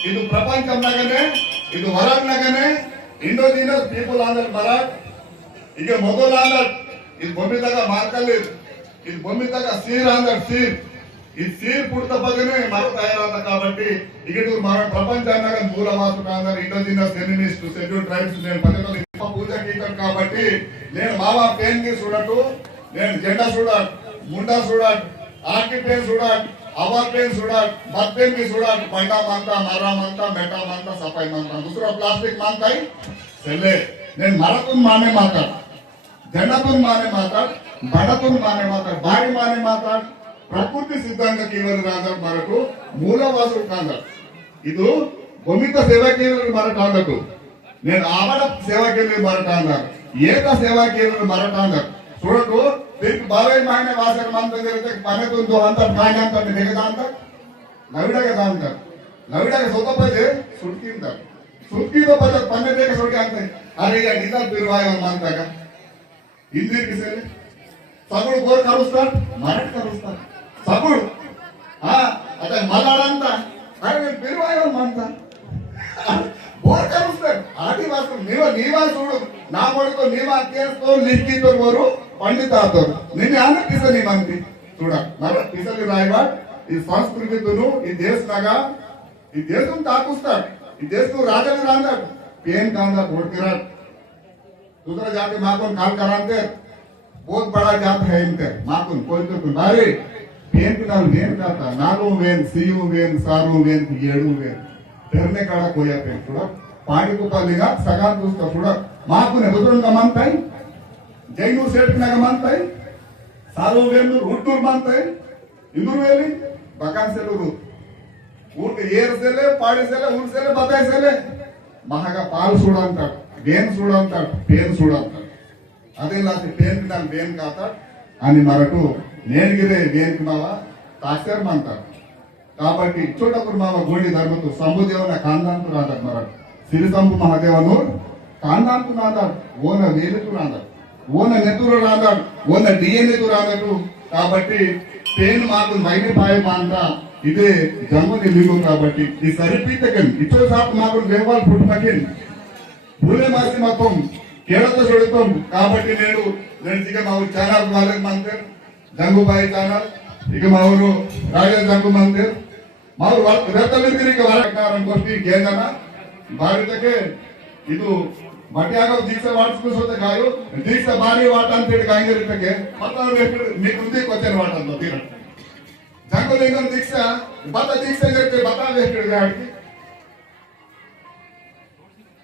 S1: ಇದು ಪ್ರಪಂಚಂನಾಗನೆ ಇದು ಹೊರಗ್ನಾಗನೆ ಇಂಡೋಜಿನಸ್ ಪೀಪಲ್ ಆಂಧ್ರ ಮರಾಠ್ ಈಗ ಮೊದಲು ಆಂಧ್ರ ಇದು ಬೊಮ್ಮಿದಾಗ ಮಾರ್ಕಲ್ಲಿ ಇದು ಬೊಮ್ಮಿದಾಗ ಸೀರ್ ಆಂಧ್ರ ಸೀರ್ ఈ సీర్ పుడత పక్కనే మర తయారవుతా కాబట్టి ఇటు మన ప్రపంచాన్ని మూలవాసు కాందర్ ఇండోజినస్ ఎనిమిస్ట్ షెడ్యూల్ ట్రైబ్స్ నేను పల్లెటూరు ఇంత పూజ గీతం కాబట్టి నేను మావా పేన్ కి చూడట్టు నేను జెండా చూడట్ ముండా చూడట్ ఆర్కిటెక్ట్ చూడాలి अवारनेस उड़ा मध्य में उड़ा बैठा मानता मारा मानता बैठा मानता सफाई मानता दूसरा प्लास्टिक मानता ही चले ने मरतुन माने माता जनतुन माने माता बड़तुन माने माता भारी माने ప్రకృతి సిద్ధంగా కేవలం రాదు మనకు మూలవాసుడు కాదు. ఇది ఒమిత సేవా కేంద్రం మరటాందకు నేను ఆవడ సేవా కేంద్రం మరటాందారు ఏక సేవా కేంద్రం మరటాందారు చూడకు దీనికి బాబాయ్ మాయన వాసన మంత్రం జరిగితే పనెతుందో అంత కాని అంత దిగదాంత నవిడగ దాంత నవిడగ సొత్తపదే సుట్కింద సుడికితో పద పన్నె దేక సుడికి అంత అరే ఇక నిజాలు తిరువాయం మంతగా ఇందిరికి సరే సగుడు కోరు కలుస్తాడు మరటి కలుస్తాడు సగుడు ఆ అదే మలాడంతా అరే నేను పిలువాయో మంత ಓದ್ಕರಿಸ್ಬೇಕು ಆದಿವಾಸರು ನೀವ ನೀವ ಸುಡು ನಾ ಮಾಡ್ಕೊ ನೀವ ಕೇಳಿಸ್ಕೊ ಲಿಕ್ಕಿದ್ದವರು ಪಂಡಿತ ಆತವ್ರು ನಿನ್ನ ಯಾನ ಕಿಸ ನೀ ಮಂದಿ ಸುಡ ನರ ಕಿಸಲಿ ರಾಯವಾಡ್ ಈ ಸಂಸ್ಕೃತಿದನು ಈ ದೇಶದಾಗ ಈ ದೇಶದ ತಾಕಿಸ್ತಾರ ಈ ದೇಶದ ರಾಜನ ರಾಂದ ಏನ್ ಕಾಂದ ಕೊಡ್ತೀರ दूसरा जाति माकुन काल कराते बहुत बड़ा जात है इनके माकुन कोई तो तुम्हारे वेन नाल वेन का था नारू वेन सीयू वेन सारू वेन येड़ू वेन తెరనే కాడ కోయాపేట కూడా పాడికుపల్లిగా సగాన్ చూస్తా చూడ మాకు నెబుదురుగా గమంతాయి జైనూరు సేటునగా మంతాయి సార్వవేలూరు గుంటూరు మంతాయి ఇందురువేలి బకాన్సెలూరు ఊరికి ఏరుసేలే పాడేసేలే ఊరిసేలే బతాయిసేలే మహాగా పాలు చూడంతాడు అంటాడు బేన్ పేరు చూడ అదే నాకు పేరు నాకు బేన్ కాతాడు. అని మరటు నేను గిరే బేన్కి మావా తాసేరమంటాడు కాబట్టి ఇచ్చోటప్పుడు మావ గోడి ధర్మతో సంబుదేవన కాందాంకు రాదాడు మరకు సిరిసంబు మహాదేవను కాందాంకు రాదాడు ఓన వేలుకు రాదాడు ఓన నెత్తురు రాదాడు ఓన డిఎన్ఏకు రాదాడు కాబట్టి పేను మాకు మైని పాయ మాంత ఇదే జన్మని లింగం కాబట్టి ఈ సరిపీతకన్ ఇచ్చో సాపు మాకు దేవాలు పుట్టుమకిన్ పూలే మాసి మొత్తం కేడతో చూడతాం కాబట్టి నేను నేను ఇక మా ఛానల్ వాళ్ళకి మందిర్ జంగుబాయి ఛానల్ ఇక మా ఊరు రాజేంద్ర అనుకున్నాను మా ఊరు ರತ್ನಗಿರಿ ಗೋಷ್ಠಿ ಕೇಂದ್ರ ಭಾರತಕ್ಕೆ ಇದು ಮಟ್ಯಾಗ ದೀಕ್ಷೆ ಮಾಡಿಸ್ಕೊಳ್ಳೋದಕ್ಕಾಗಿ ದೀಕ್ಷೆ ಭಾರಿ ವಾಟ ಅಂತ ಹೇಳಿ ಕಾಂಗ್ರೆಸ್ಗೆ ಮತ್ತೊಂದು ನೀ ಕೃತಿ ಕೊತ್ತೇನೆ ವಾಟ ಅಂತ ತೀರ ಜಂಗಲ್ ಇನ್ನೊಂದು ದೀಕ್ಷೆ, ಬತ್ತ ದೀಕ್ಷೆ ಇರುತ್ತೆ, ಬತ್ತ ಎಷ್ಟು ಹಿಡಿದ್ರೆ ಹಾಕಿ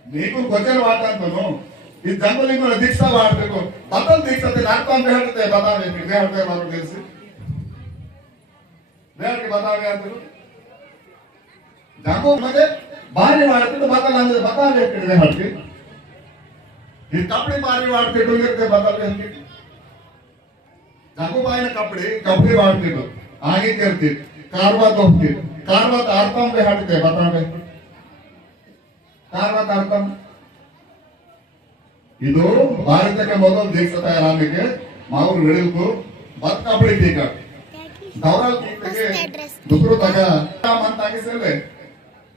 S1: నీకు కొంచెం వాడతాను ఈ జంగులు ఇంకో దీక్ష వాడతాను బతలు దీక్ష నాకు అంత హెళ్తే బతాలు హెళ్తే తెలిసి ಮೇಲ್ಗೆ ಬದಲಾಗಬೇಕು ಜಾಗೋ ಮನೆ ಬಾರಿ ಮಾಡ್ತಿದ್ದು ಬದಲಾಗದ ಬದಲಾಗಕ್ಕೆ ಹೇಳ್ತಿ ಈ ಕಪ್ಪಡಿ ಬಾರಿ ಮಾಡ್ತಿದ್ದು ಇರುತ್ತೆ ಬದಲಾಗಕ್ಕೆ ಜಾಗೋ ಬಾಯಿನ ಕಪ್ಪಡಿ ಕಪ್ಪಡಿ ಮಾಡ್ತಿದ್ದು ಹಾಗೆ ಇರ್ತಿತ್ತು ಕಾರ್ವಾದ ಹೋಗ್ತಿತ್ತು ಕಾರ್ವಾದ ಅರ್ಥಂಬೆ ಹಾಡುತ್ತೆ ಬದಲಾಗೇ ಕಾರ್ವಾದ ಅರ್ಥಂ ಇದು ಭಾರತಕ್ಕೆ ಮೊದಲು ದೇಶ ತಯಾರಾಗಲಿಕ್ಕೆ ಮಾವರು ನಡೆಯುವುದು ಬತ್ತ ಕಪ್ಪಡಿ ಬೇಕಾಗ್ತದೆ ಡೌರಲ್ ಕೂಟ್ಗೆ ದುಗ್ರುದಾಗ ಅಂತ ಆಗಿಸಲ್ರಿ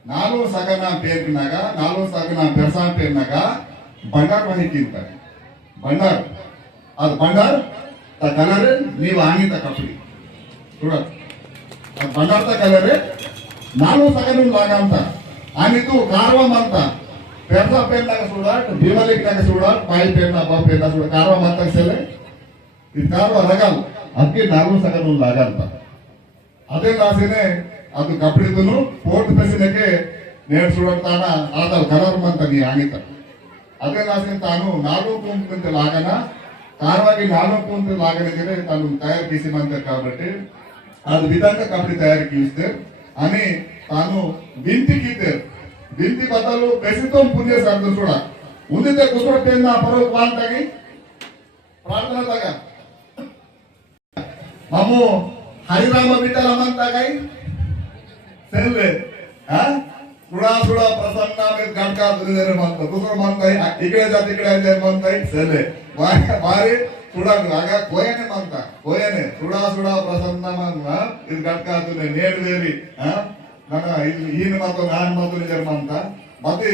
S1: ನಾಲ್ಕು ಸಾಗನ ಪೇರ್ನಾಗ ನಾಲ್ಕು ಸಾಗನ ಬೆರ್ಸಾ ಪೇರ್ನಾಗ ಬಂಡಾರ್ ಬಂದಿಕ್ಕಿಂತ ಬಂಡಾರ್ ಅದು ಬಂಡಾರ್ ತ ಕಲರ್ ನೀವು ಆನಿ ತ ಕಪ್ರಿ ನೋಡ. ಅದು ಬಂಡಾರ್ ಕಲರ್ ನಾಲ್ಕು ಸಾಗನ ಲಾಗ ಅಂತ. ಆನಿತು ಕಾರ್ವಂ ಅಂತ. ಬೆರ್ಸಾ ಪೇರ್ನಾಗ ಸುಡಾಟ್ ಭೀಮಲಿಕ್ನಾಗ ಸುಡಾಟ್ ಪಾಯಿ ಪೇರ್ನ ಬಾ ಪೇರ್ನ ಸುಡ ಕಾರ್ವಂ ಅಂತ ಸೆಲೆ ಇದು ಕಾರ್ವ ರಗಲ್ అందుకే నాలుగు సగం లాగంత అదే కాసేనే అందు కపిడితును పోర్టు పెసినకే నేను చూడతాన ఆదా కలర్మంత నీ ఆనిత. అదే కాసిన తాను నాలుగు కుంపుతుంది లాగన కారణాకి నాలుగు కుంపుతుంది లాగన తను తయారు తీసిమంత కాబట్టి అది విధంగా కపిడి తయారు చేస్తే అని తాను వింతికి వింతి బదలు పెసితం పుణ్య చూడ ఉంది కుసరం నా పరవ ప్రాంతాన్ని ప్రార్థన తగ్గ ಮಮ್ಮು ಹರಿರಾಮ ಬಿಟ್ಟಲಮಂತಾಗೈ सेल्ले हा सुडा सुडा प्रसन्न में गणका दुनिया म्हणतो दुसरं म्हणताय इकडे जा तिकडे जा म्हणताय सेल्ले वारे सुडा आग कोयने म्हणता कोयने सुडा सुडा प्रसन्न ಮನ್ನ ಇದು ಗಟ್ಕ ಆತನೆ ನೇಡ್ವೇರಿ ನನ್ನ ಈನ ಮಾತು ನಾನು ಮಾತು ನಿಜ ಮಂತ ಮತ್ತೆ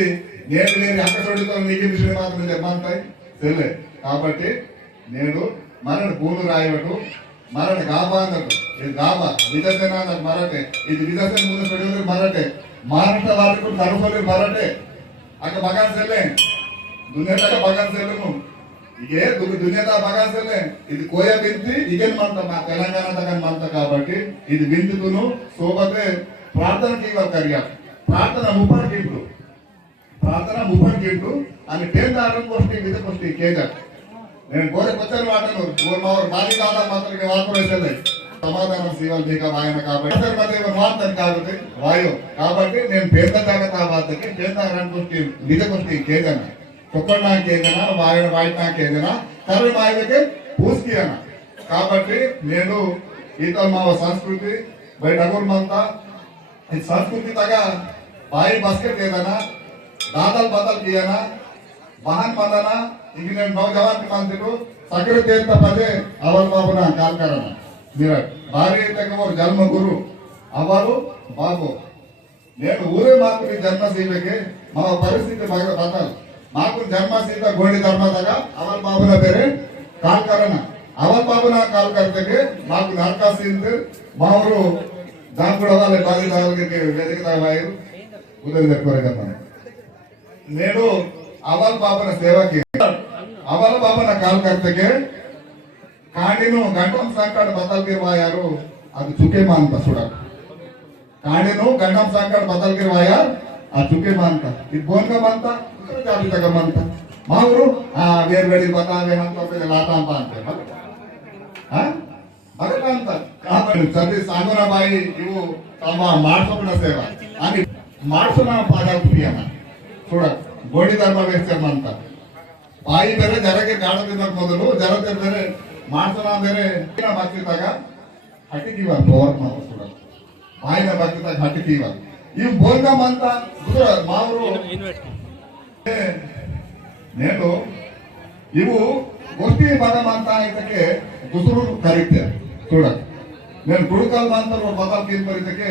S1: నేడువేరి అక్క చోడితో నీకు విషయం మాత్రం చెప్పమంతాయి సెల్లే కాబట్టి నేను మరణ పూలు రాయబట్టు మరణ గాబాంగటు ఇది గాబ విదర్శన అన్నది మరటే. ఇది విదర్శన ముందు పెడుగురు మరటే. మరాఠ వారికి తరుపతి మరటే. అక్క బగాన్ సెల్లే. దునియాక బగాన్ సెల్లును ఇగే దునియాద బగాన్ సెల్లే. ఇది కోయ బింది ఇగేన్ మంత మా తెలంగాణ దగ్గర మంత కాబట్టి ఇది బిందుకును సోబతే ప్రార్థనకి ఇవ్వాలి కర్యా. ప్రార్థన ముప్పటి ఇప్పుడు ప్రార్థన ముప్పటి ఇప్పుడు అని టెన్త్ ఆర్డర్ పోస్ట్ విధ కేజర్. నేను కోరే కొచ్చాను మాటను మాది மாதிரி காதா மாத்திரைக்கு வாக்குறேசలే సమాధానం సీవాలి మీకు ఆయన కాబట్టి. మరి మాత్రం కాబట్టి? వాయు. కాబట్టి నేను పేద తగ్గ తర్వాతకి పేద అనుకుంటే నిజకొస్తే కేదన కొప్పనా కేదన వాయన వాయినా కేదన తరువాత పూసి పూస్కియన కాబట్టి నేను ఈతో మా సంస్కృతి బయట అగుర్మంతా ఈ సంస్కృతి తగా బాయి బస్కెట్ ఏదైనా దాదాలు బదలు చేయనా వాహన్ మందనా ఇది నేను భగవంత మంత్రులు సకల తీర్థ పదే అవరు బాబు నా కాలకరణ. మీరు భార్య తగ్గవారు జన్మ గురు. అవరు బాబు నేను ఊరే మాకు జన్మశీలకి మా పరిస్థితి బతాలి మాకు జన్మశీల గోడి తర్వాతగా అవరు బాబు నా పేరే కాలకరణ. అవల్ బాబు నా కాలకరణకి మాకు దరఖాస్తు మా ఊరు దాంపుడు వాళ్ళ బాధ్యత వెతికి నేను ಅಮಲ್ ಬಾಬನ ಸೇವಕಿ. ಅಮಲ್ ಬಾಬನ बाबांना काल करते ಸಾಕಾಡ್ ಬದಲ್ಗಿರುವ ಯಾರು? ಅದು ಚುಕೆ ಮಾಂತ ಸುಡ ಕಾಡಿನು ಗಂಡಂ ಸಾಕಾಡ್ ಬದಲ್ಗಿರುವ ಯಾರು? ಆ ಚುಕೆ ಮಾಂತ ಇದು ಬೋನ್ಗ ಬಂತ ಜಾಬಿ ತಗೊಂಬಂತ ಮಾವರು? ಆ ಬೇರೆ ಬೇರೆ ಬತಾವೆ ಅಂತ ಲಾತಾಂಬ ಅಂತ. ಮಗನ ಅಂತ. ಚಂದ್ರಿ ಸಾಗರಬಾಯಿ ಇವು ತಮ್ಮ ಮಾಡಿಸೋಣ ಸೇವಾ. ಅಲ್ಲಿ ಮಾಡ್ಸೋಣ ಪಾದ ಸುಡ ಗೋಡಿ ಧರ್ಮ ವೇಸ್ತರ್ಮ ಅಂತ. ಬಾಯಿ ಬೇರೆ ಜರಗೆ ಗಾಳ ಮೊದಲು ಜರ ತಿಂದರೆ ಮಾಡ್ತಾನ ಅಂದರೆ ಬಾಕಿದಾಗ ಹಟಿಕೀವ ಪವರ್ ಮಾಡ್ಕೊಡ ಬಾಯಿನ ಬಾಕಿದಾಗ ಹಟಿಕೀವ ಇವ್ ಬೋಲ್ಗಮ್ ಅಂತ ಮಾವರು ನೇನು ಇವು ಗೋಷ್ಠಿ ಬದಮ ಅಂತ ಇದಕ್ಕೆ ಗುಸುರು ಕರೀತಾರೆ ತುಡಕ್ నేను గుడికల్ మాంతలో బదల్ ಬರೀತಕ್ಕೆ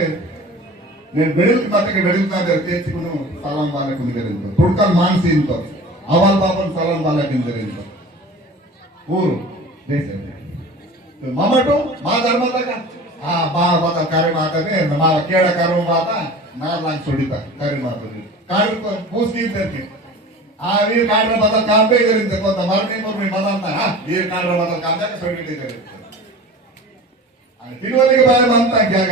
S1: నేను బెడిల్కి బతకి బెడుగుతాను తెచ్చుకుని సలాం బాలకుండా జరిగింది తుడుకల్ మాన్సీన్తో అవాల్ బాబన్ సలాం బాలకుండా జరిగింది ఊరు ಮಮ್ಮಟು ಮಾ మా ధర్మದಾಗ ಆ, ಬಾ ಹೋದ ಕರೆ ಮಾತದೆ ಮಾವ ಕೇಳ, ಕರು ಮಾತ ನಾಲ್ಕು ಸುಡಿತ, ಕರೆ ಮಾತದೆ ಕಾಡು ಪೂಸ್ತಿದ್ದಂತೆ ಆ, ವೀರ್ ಕಾಡ್ರ ಮದ ಕಾಂಬೆ ಇದ್ರಿಂದ ಕೊಂದ ಮರಣಿ ಮರ್ಮಿ ಮದ ಅಂತ ವೀರ್ ಕಾಡ್ರ ಮದ ಕಾಂಬೆ ಸುಡಿಟ್ಟಿದ್ದಾರೆ ತಿರುವಲ್ಲಿಗೆ ಬಾಯ ಬಂತ ಜಾಗ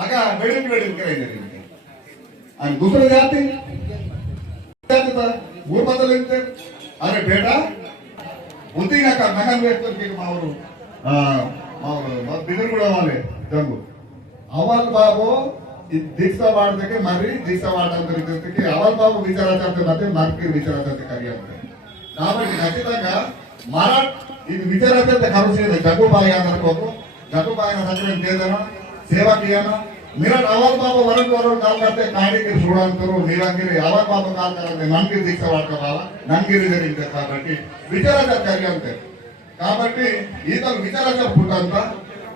S1: ಆಗ ಬೆಳಗಿನ ಬೆಳಗಿನ ಕರೆ आणि दुसरं అరే బేట ఉంది నాకు నగం వేస్తారు మా ఊరు మా బిడ్డలు కూడా అవ్వాలి జంగు అవ్వాలి బాబు దీక్ష వాడతకి మరి దీక్ష వాడడానికి అవల్ బాబు విచారాచార్య మధ్య మనకి విచారాచార్య కరియా కాబట్టి ఖచ్చితంగా మరా ఇది విచారాచార్య కరుసేది జగ్గుబాయి అందరికోసం జగ్గుబాయి అందరం చేద్దాం సేవ కియానా मीरा अवल बाबा वरण वरण काल करते काडी के చూడంతరు నీలంగిరి అవల్ బాబా కాల్ కరండి నంగిరి దీక్ష వాడకవాలా నంగిరి జరిగింది కాబట్టి విచారాచార కార్యం అంతే కాబట్టి ఈతలు విచారాచార పుట్టంత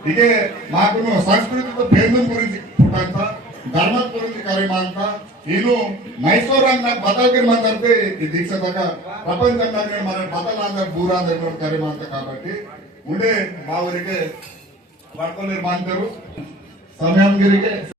S1: ఇదే మాకును సంస్కృతితో పేదం గురించి పుట్టంత ధర్మం గురించి కరిమంత నేను మైసూర్ అన్న బదల్గిరి మందంటే ఈ దీక్ష దాకా ప్రపంచంగా మన బదలందరూ బూరాందరూ కరిమంత కాబట్టి ఉండే మా ఊరికి వర్తలు నిర్మాణించారు സമയം